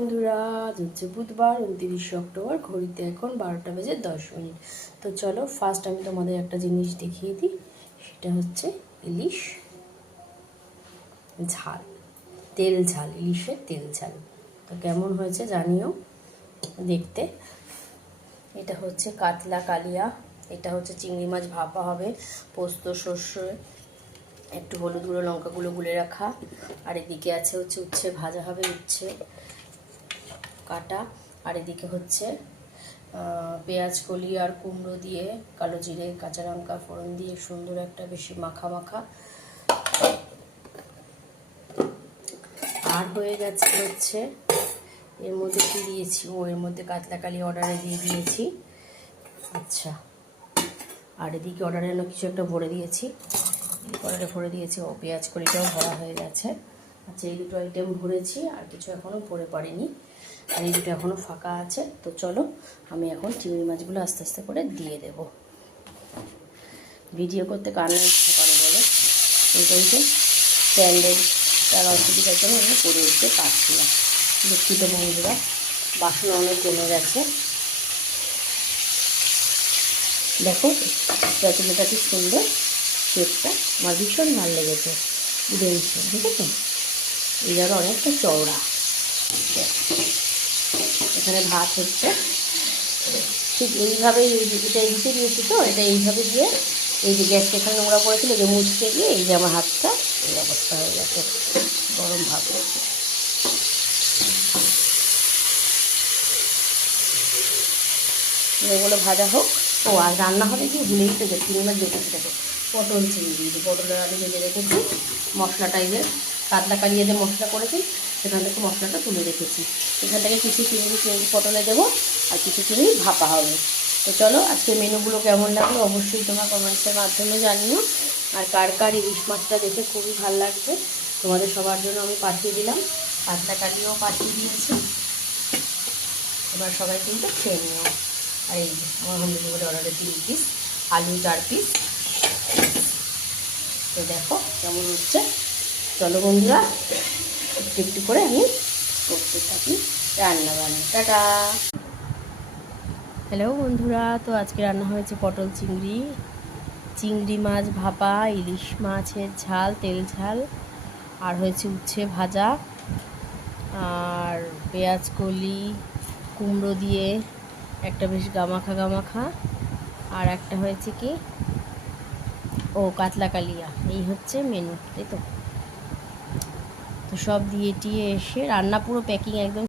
বন্ধুরা, হচ্ছে বুধবার 29 অক্টোবর, ঘড়িতে এখন 12টা বেজে 10 মিনিট। তো চলো ফার্স্ট আমি তোমাদের একটা জিনিস দেখিয়ে দিই, সেটা হচ্ছে ইলিশ ঝাল, তেল ঝাল, ইলিশের তেল ঝাল। তো কেমন হয়েছে জানিও দেখতে। এটা হচ্ছে কাতলা কালিয়া, এটা হচ্ছে চিংড়ি মাছ ভাপা হবে, পোস্ত সর্ষে, একটু হলুদ গুঁড়ো লঙ্কাগুলো গুলে রাখা, আর এদিকে আছে হচ্ছে উচ্ছে ভাজা হবে, উচ্ছে কাটা, আর এদিকে হচ্ছে পেঁয়াজ কলি আর কুমড়ো দিয়ে কালো জিরে কাঁচা লঙ্কা ফোড়ন দিয়ে সুন্দর একটা বেশি মাখা মাখা। আর হয়ে গেছে হচ্ছে এর মধ্যে কী দিয়েছি, এর মধ্যে কাতলা কালি অর্ডারে দিয়ে দিয়েছি। আচ্ছা, আর এদিকে অর্ডারে কিছু একটা ভরে দিয়েছি, অর্ডারে ভরে দিয়েছি, পেঁয়াজ কলিটাও ভরা হয়ে গেছে। আচ্ছা, এই দুটো আইটেম ভরেছি, আর কিছু এখনও ভরে পারিনি, আর এই দুটো এখনও ফাঁকা আছে। তো চলো আমি এখন চিংড়ি মাছগুলো আস্তে আস্তে করে দিয়ে দেব। ভিডিও করতে কার না ইচ্ছা করে বলো, এইটাই যে স্ট্যান্ডার্ড তার অসুবিধার জন্য আমি করে উঠতে পারছি না। দুঃখিত বন্ধুরা, বাসন অনেক জমে গেছে। দেখো স্প্যাচুলাটা কি সুন্দর, শেপটা আমার ভীষণ ভালো লেগেছে, দেখছি ঠিক আছে। এই ধরো অনেকটা চওড়া। এখানে ভাত হচ্ছে, ঠিক এইভাবেই এটা এইদিকে দিয়েছি, তো এটা এইভাবে দিয়ে এই যে গ্যাসটা এখানে নোংরা পড়েছিল, যে মুছতে গিয়ে এই যে আমার হাতটা এই অবস্থা হয়ে গেছে, গরম ভাব। এগুলো ভাজা হোক। আর রান্না হবে কি ভুলেই তো গেছি, চিংড়ি মাছ দেখেছি, দেখো পটল চিংড়ি, পটলের আলু ভেজে রেখেছি, মশলাটা এই যে কাতলা কালিয়ে যে মশলা করেছি সেখান থেকে মশলাটা তুলে রেখেছি। এখান থেকে কিছু চিংড়ি পটলে দেবো, আর কিছু চিংড়ি ভাপা হবে। তো চলো আজকে মেনুগুলো কেমন লাগলো অবশ্যই তোমার কমেন্টসের মাধ্যমে জানিও। আর কার কার ইলিশ মাছটা দেখে খুবই ভালো লাগছে, তোমাদের সবার জন্য আমি পাঠিয়ে দিলাম, কাতলা কালিও পাঠিয়ে দিয়েছি। এবার সবাই কিন্তু খেয়ে নিও। আর এই আমার হোম ডেলিভারি অর্ডারে 3 পিস, আলু 4 পিস। তো দেখো কেমন হচ্ছে। চলো বন্ধুরা, একটু একটু করে আমি করতে থাকি রান্না বান্না। টাটা। হ্যালো বন্ধুরা, তো আজকে রান্না হয়েছে পটল চিংড়ি, চিংড়ি মাছ ভাপা, ইলিশ মাছের ঝাল তেল ঝাল, আর হয়েছে উচ্ছে ভাজা, আর পেঁয়াজ কলি কুমড়ো দিয়ে একটা বেশ গামাখা গামাখা, আর একটা হয়েছে কি কাতলা কালিয়া। এই হচ্ছে মেনু, তাই তো। তো সব দিয়ে টিয়ে এসে রান্না পুরো প্যাকিং একদম